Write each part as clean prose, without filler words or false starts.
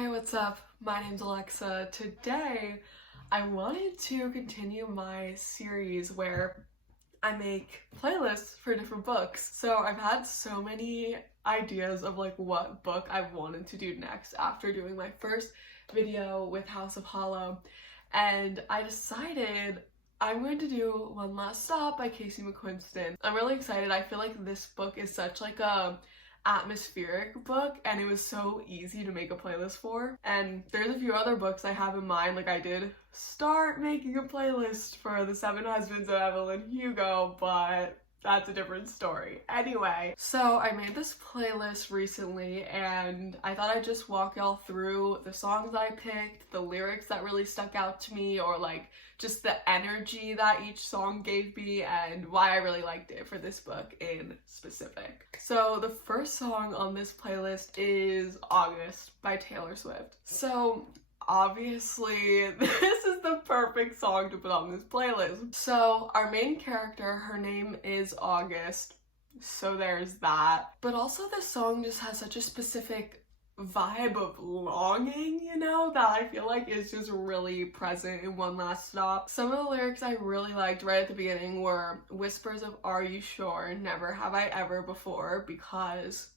Hey, what's up? My name's Alexa. Today, I wanted to continue my series where I make playlists for different books. So I've had so many ideas of like what book I wanted to do next after doing my first video with House of Hollow, and I decided I'm going to do One Last Stop by Casey McQuiston. I'm really excited. I feel like this book is such like a atmospheric book and it was so easy to make a playlist for. And there's a few other books I have in mind. Like I did start making a playlist for The Seven Husbands of Evelyn Hugo, but that's a different story. Anyway, so I made this playlist recently and I thought I'd just walk y'all through the songs that I picked, the lyrics that really stuck out to me, or like just the energy that each song gave me and why I really liked it for this book in specific. So the first song on this playlist is August by Taylor Swift. So obviously, this is the perfect song to put on this playlist. So our main character, her name is August, so there's that. But also this song just has such a specific vibe of longing, you know, that I feel like is just really present in One Last Stop. Some of the lyrics I really liked right at the beginning were whispers of "Are you sure? Never have I ever before," because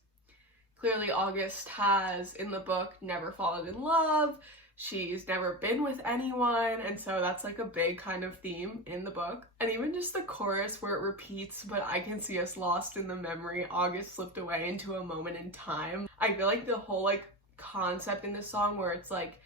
clearly August has, in the book, never fallen in love. She's never been with anyone, and so that's like a big kind of theme in the book. And even just the chorus where it repeats, "But I can see us lost in the memory, August slipped away into a moment in time." I feel like the whole like concept in this song where it's like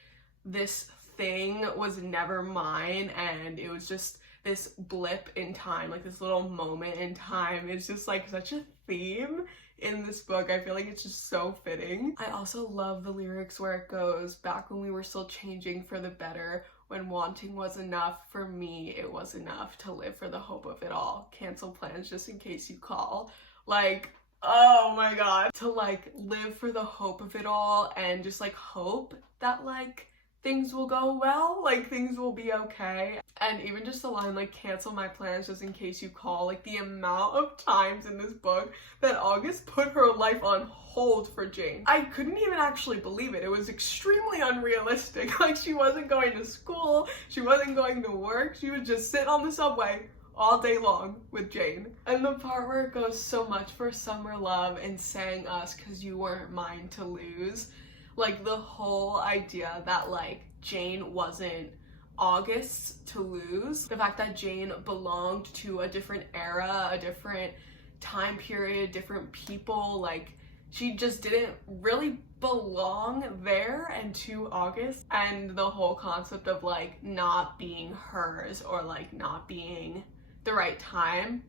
this thing was never mine and it was just this blip in time, like this little moment in time, it's just like such a theme in this book. I feel like it's just so fitting. I also love the lyrics where it goes, "Back when we were still changing for the better, when wanting was enough, for me it was enough to live for the hope of it all. Cancel plans just in case you call." Like, oh my god. To like live for the hope of it all and just like hope that like things will go well, like things will be okay. And even just the line like "cancel my plans just in case you call," like the amount of times in this book that August put her life on hold for Jane. I couldn't even actually believe it. It was extremely unrealistic. Like she wasn't going to school, she wasn't going to work, she would just sit on the subway all day long with Jane. And the part where it goes, "So much for summer love and sang us 'cause you weren't mine to lose." Like the whole idea that like Jane wasn't August's to lose, the fact that Jane belonged to a different era, a different time period, different people, like she just didn't really belong there and to August. And the whole concept of like not being hers or like not being the right time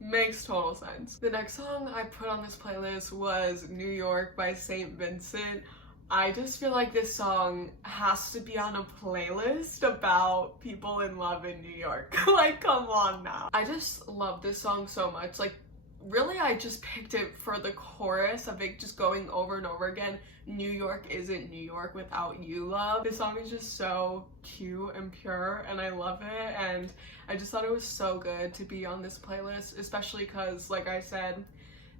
makes total sense. The next song I put on this playlist was New York by St. Vincent. I just feel like this song has to be on a playlist about people in love in New York. Like, come on now. I just love this song so much. Like, really, I just picked it for the chorus of it just going over and over again. "New York isn't New York without you, love." This song is just so cute and pure and I love it, and I just thought it was so good to be on this playlist, especially because, like I said,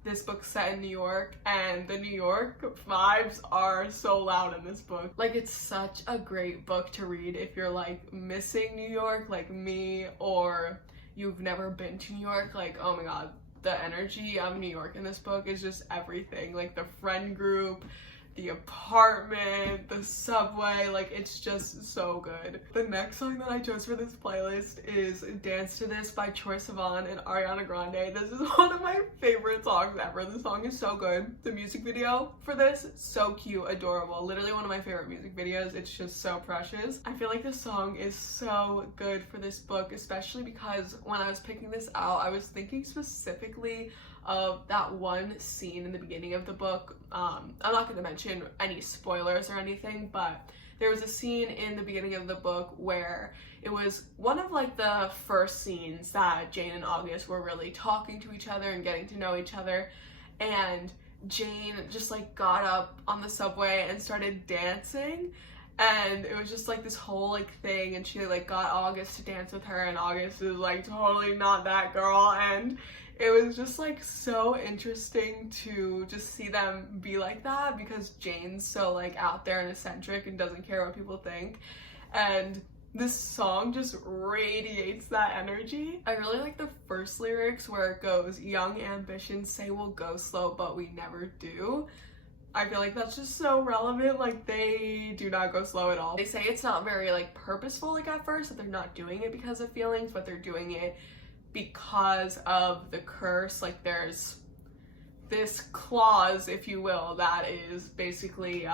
this book's set in New York and the New York vibes are so loud in this book. Like it's such a great book to read if you're like missing New York like me, or you've never been to New York. Like, oh my god, the energy of New York in this book is just everything. Like the friend group, the apartment, the subway, like it's just so good. The next song that I chose for this playlist is Dance to This by Troye Sivan and Ariana Grande. This is one of my favorite songs ever. The song is so good. The music video for this, so cute, adorable. Literally one of my favorite music videos. It's just so precious. I feel like this song is so good for this book, especially because when I was picking this out, I was thinking specifically of that one scene in the beginning of the book. I'm not going to mention any spoilers or anything, but there was a scene in the beginning of the book where it was one of like the first scenes that Jane and August were really talking to each other and getting to know each other, and Jane just like got up on the subway and started dancing, and it was just like this whole like thing, and she like got August to dance with her, and August is like totally not that girl, and it was just like so interesting to just see them be like that, because Jane's so like out there and eccentric and doesn't care what people think, and this song just radiates that energy. I really like the first lyrics where it goes, young ambitions say we'll go slow but we never do. I feel like that's just so relevant. Like, they do not go slow at all. They say it's not very like purposeful, like at first, that they're not doing it because of feelings, but they're doing it because of the curse. Like, there's this clause, if you will, that is basically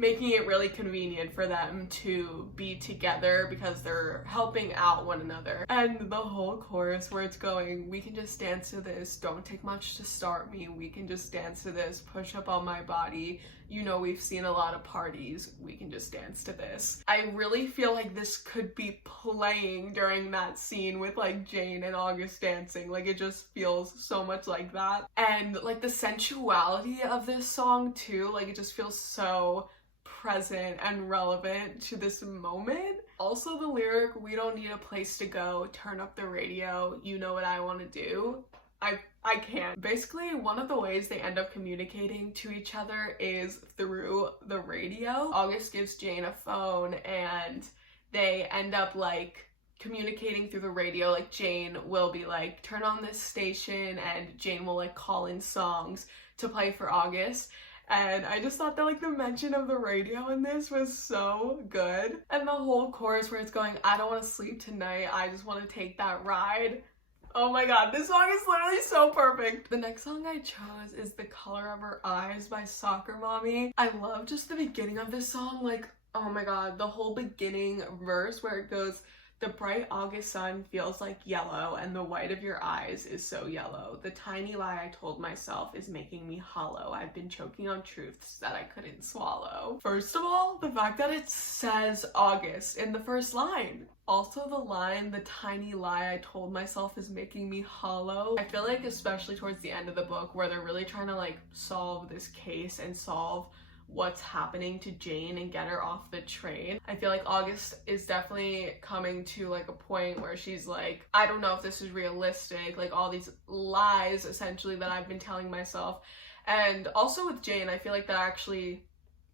making it really convenient for them to be together because they're helping out one another. And the whole chorus where it's going, we can just dance to this, don't take much to start me, we can just dance to this, push up on my body, you know we've seen a lot of parties, we can just dance to this. I really feel like this could be playing during that scene with like Jane and August dancing. Like, it just feels so much like that. And like the sensuality of this song too, like it just feels so present and relevant to this moment. Also the lyric, we don't need a place to go, turn up the radio, you know what I want to do. I can't. Basically, one of the ways they end up communicating to each other is through the radio. August gives Jane a phone and they end up like communicating through the radio. Like, Jane will be like, turn on this station, and Jane will like call in songs to play for August. And I just thought that like the mention of the radio in this was so good. And the whole chorus where it's going, I don't want to sleep tonight, I just want to take that ride. Oh my god, this song is literally so perfect. The next song I chose is The Color of Her Eyes by Soccer Mommy. I love just the beginning of this song. Like, oh my god, the whole beginning verse where it goes, the bright August sun feels like yellow, and the white of your eyes is so yellow. The tiny lie I told myself is making me hollow. I've been choking on truths that I couldn't swallow. First of all, the fact that it says August in the first line. Also the line, the tiny lie I told myself is making me hollow. I feel like especially towards the end of the book where they're really trying to like solve this case and solve what's happening to Jane and get her off the train. I feel like August is definitely coming to like a point where she's like, I don't know if this is realistic, like all these lies essentially that I've been telling myself. And also with Jane, I feel like that actually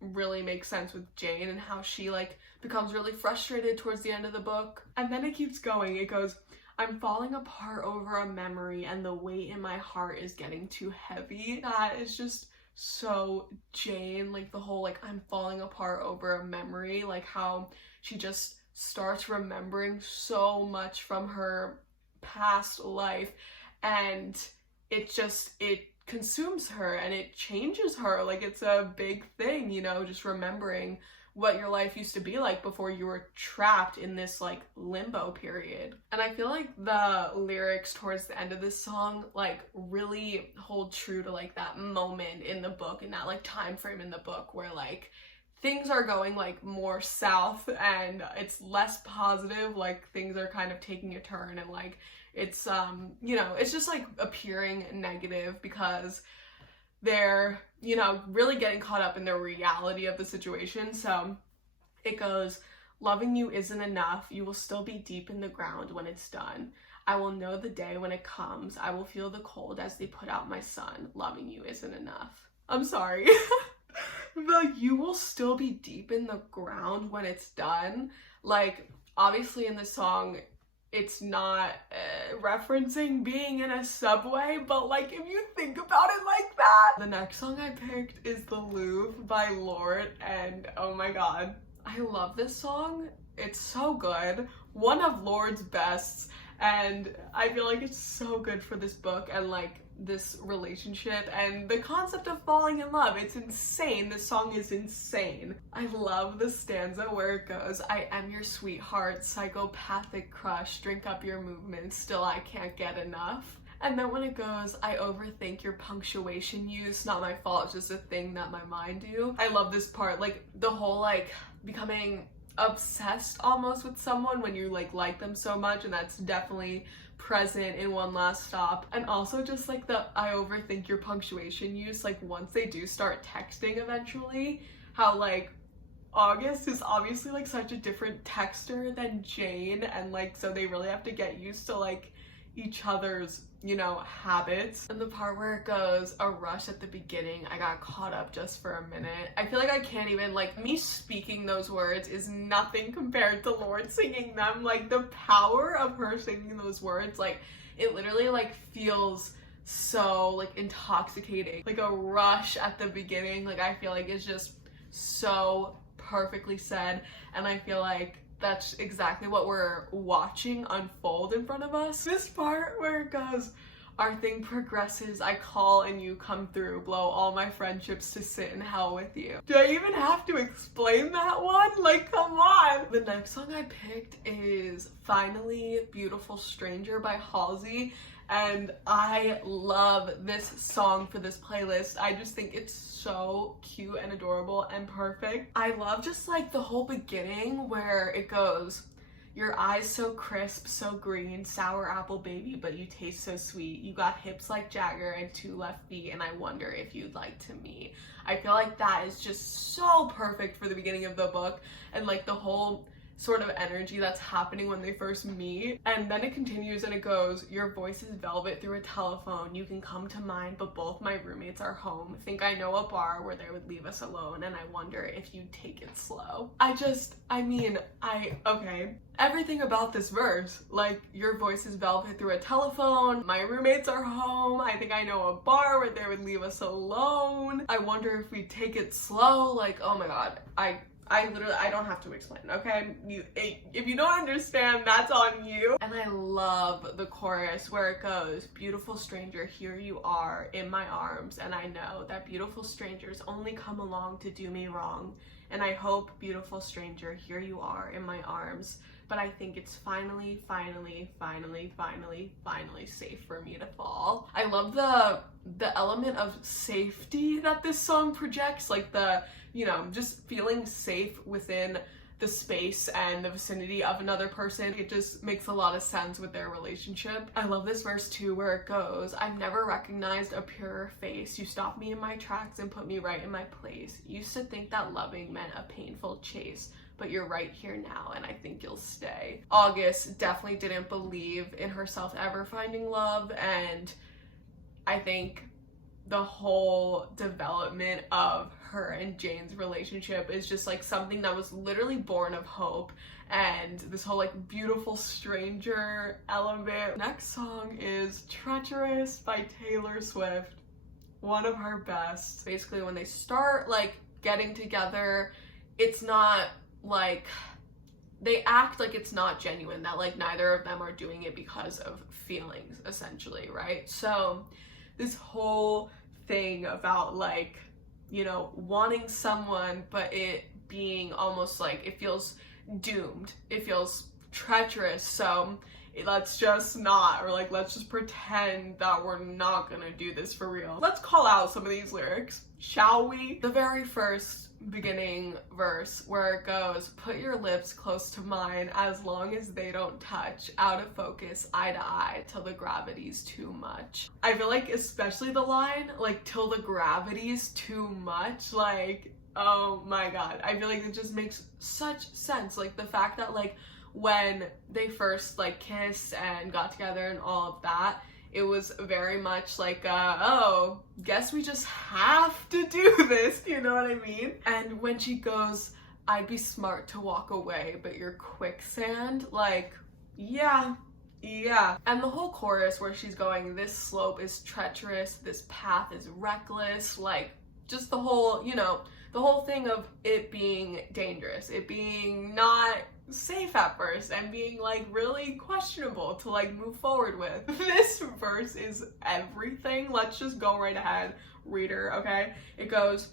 really makes sense with Jane and how she like becomes really frustrated towards the end of the book. And then it keeps going. It goes, I'm falling apart over a memory and the weight in my heart is getting too heavy. That is just so Jane, like the whole like I'm falling apart over a memory, like how she just starts remembering so much from her past life and it consumes her and it changes her. Like, it's a big thing, you know, just remembering what your life used to be like before you were trapped in this like limbo period. And I feel like the lyrics towards the end of this song like really hold true to like that moment in the book and that like time frame in the book where like things are going like more south and it's less positive, like things are kind of taking a turn and like it's you know, it's just like appearing negative because they're, you know, really getting caught up in the reality of the situation. So it goes, loving you isn't enough, you will still be deep in the ground when it's done. I will know the day when it comes, I will feel the cold as they put out my sun, loving you isn't enough. I'm sorry. Like, you will still be deep in the ground when it's done. Like, obviously in this song, it's not referencing being in a subway, but like if you think about it like that. The next song I picked is The Louvre by Lorde, and oh my god, I love this song. It's so good. One of Lorde's bests, and I feel like it's so good for this book and like this relationship and the concept of falling in love. It's insane. This song is insane. I love the stanza where it goes, I am your sweetheart, psychopathic crush, drink up your movements, still I can't get enough. And then when it goes, I overthink your punctuation use, not my fault, it's just a thing that my mind do. I love this part, like the whole like becoming obsessed almost with someone when you like them so much, and that's definitely present in One Last Stop. And also just like the I overthink your punctuation use, like once they do start texting eventually, how like August is obviously like such a different texter than Jane, and like so they really have to get used to like each other's, you know, habits. And the part where it goes, a rush at the beginning, I got caught up just for a minute. I feel like I can't even, like, me speaking those words is nothing compared to Lorde singing them. Like, the power of her singing those words, like, it literally, like, feels so, like, intoxicating. Like, a rush at the beginning, like, I feel like it's just so perfectly said, and I feel like that's exactly what we're watching unfold in front of us. This part where it goes, our thing progresses, I call and you come through, blow all my friendships to sit in hell with you. Do I even have to explain that one? Like, come on! The next song I picked is Finally Beautiful Stranger by Halsey, and I love this song for this playlist. I just think it's so cute and adorable and perfect. I love just like the whole beginning where it goes, your eyes so crisp, so green, sour apple baby, but you taste so sweet. You got hips like Jagger and 2 left feet, and I wonder if you'd like to meet. I feel like that is just so perfect for the beginning of the book, and like the whole sort of energy that's happening when they first meet. And then it continues and it goes, your voice is velvet through a telephone, you can come to mine, but both my roommates are home. Think I know a bar where they would leave us alone, and I wonder if you'd take it slow. Okay, everything about this verse, like, your voice is velvet through a telephone, my roommates are home, I think I know a bar where they would leave us alone, I wonder if we take it slow. Like, oh my god, I don't have to explain, okay? If you don't understand, that's on you. And I love the chorus where it goes, beautiful stranger, here you are in my arms, and I know that beautiful strangers only come along to do me wrong. And I hope, beautiful stranger, here you are in my arms, but I think it's finally safe for me to fall. I love the element of safety that this song projects, like the, you know, just feeling safe within the space and the vicinity of another person. It just makes a lot of sense with their relationship. I love this verse too, where it goes, I've never recognized a purer face. You stopped me in my tracks and put me right in my place. Used to think that loving meant a painful chase, but you're right here now and I think you'll stay. August definitely didn't believe in herself ever finding love, and I think the whole development of her and Jane's relationship is just like something that was literally born of hope, and this whole like beautiful stranger element. Next song is Treacherous by Taylor Swift, one of her best. Basically when they start like getting together, it's not like, they act like it's not genuine, that like neither of them are doing it because of feelings, essentially, right? So this whole thing about like, you know, wanting someone, but it being almost like it feels doomed, it feels treacherous, so let's just not, or like let's just pretend that we're not gonna do this for real. Let's call out some of these lyrics, shall we? The very first beginning verse where it goes, put your lips close to mine as long as they don't touch, out of focus, eye to eye, till the gravity's too much. I feel like especially the line, like, till the gravity's too much, like, oh my god, I feel like it just makes such sense. Like the fact that like when they first like kissed and got together and all of that, it was very much like, oh, guess we just have to do this, you know what I mean? And when she goes, I'd be smart to walk away, but you're quicksand, like, yeah. And the whole chorus where she's going, this slope is treacherous, this path is reckless, like, just the whole, you know, the whole thing of it being dangerous, it being not safe at first, and being like really questionable to like move forward with. This verse is everything. Let's just go right ahead, reader, okay? It goes,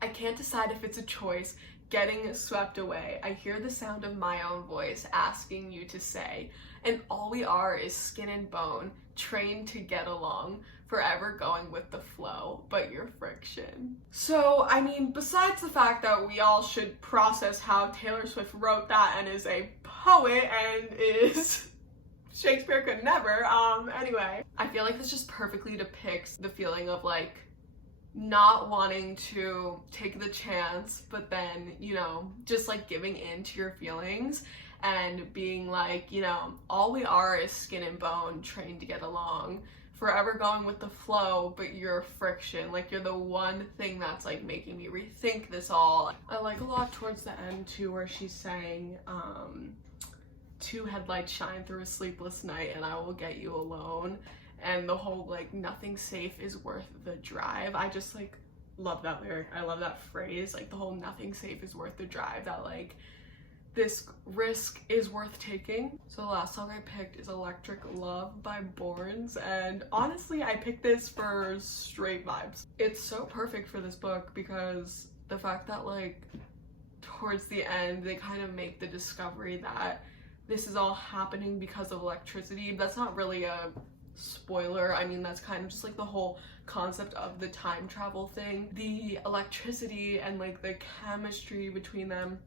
I can't decide if it's a choice, getting swept away. I hear the sound of my own voice asking you to say, and all we are is skin and bone, trained to get along, forever going with the flow, but your friction. So, I mean, besides the fact that we all should process how Taylor Swift wrote that and is a poet and is Shakespeare could never, anyway, I feel like this just perfectly depicts the feeling of like not wanting to take the chance, but then, you know, just like giving in to your feelings. and being like, you know, all we are is skin and bone trained to get along, forever going with the flow, but you're friction. Like, you're the one thing that's like making me rethink this all. I like a lot towards the end too, where she's saying, two headlights shine through a sleepless night and I will get you alone. And the whole like, nothing safe is worth the drive. I just like love that lyric. I love that phrase, like the whole nothing safe is worth the drive, that like this risk is worth taking. So the last song I picked is Electric Love by Borns, and honestly I picked this for straight vibes. It's so perfect for this book because the fact that like towards the end they kind of make the discovery that this is all happening because of electricity. That's not really a spoiler. I mean, that's kind of just like the whole concept of the time travel thing. The electricity and like the chemistry between them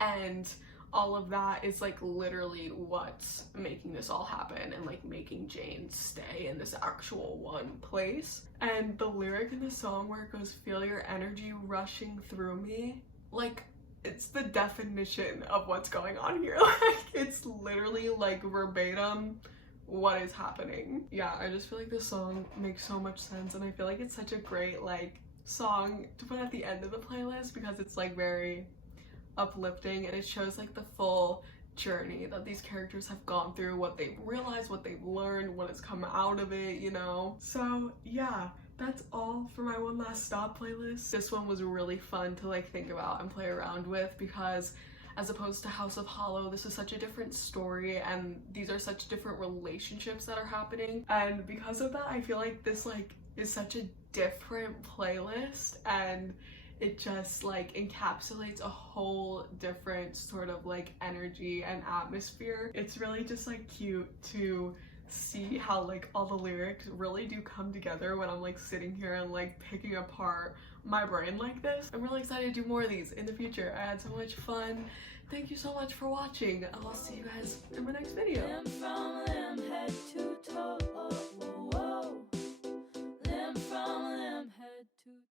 and all of that is like literally what's making this all happen and like making Jane stay in this actual one place. And the lyric in the song where it goes, feel your energy rushing through me, like it's the definition of what's going on here. Like, it's literally like verbatim what is happening. Yeah, I just feel like this song makes so much sense, and I feel like it's such a great like song to put at the end of the playlist because it's like very uplifting and it shows like the full journey that these characters have gone through, what they've realized, what they've learned, what has come out of it, you know? So yeah, that's all for my One Last Stop playlist. This one was really fun to like think about and play around with because as opposed to House of Hollow, this is such a different story and these are such different relationships that are happening, and because of that I feel like this like is such a different playlist and it just like encapsulates a whole different sort of like energy and atmosphere. It's really just like cute to see how like all the lyrics really do come together when I'm like sitting here and like picking apart my brain like this. I'm really excited to do more of these in the future. I had so much fun. Thank you so much for watching. I'll see you guys in my next video.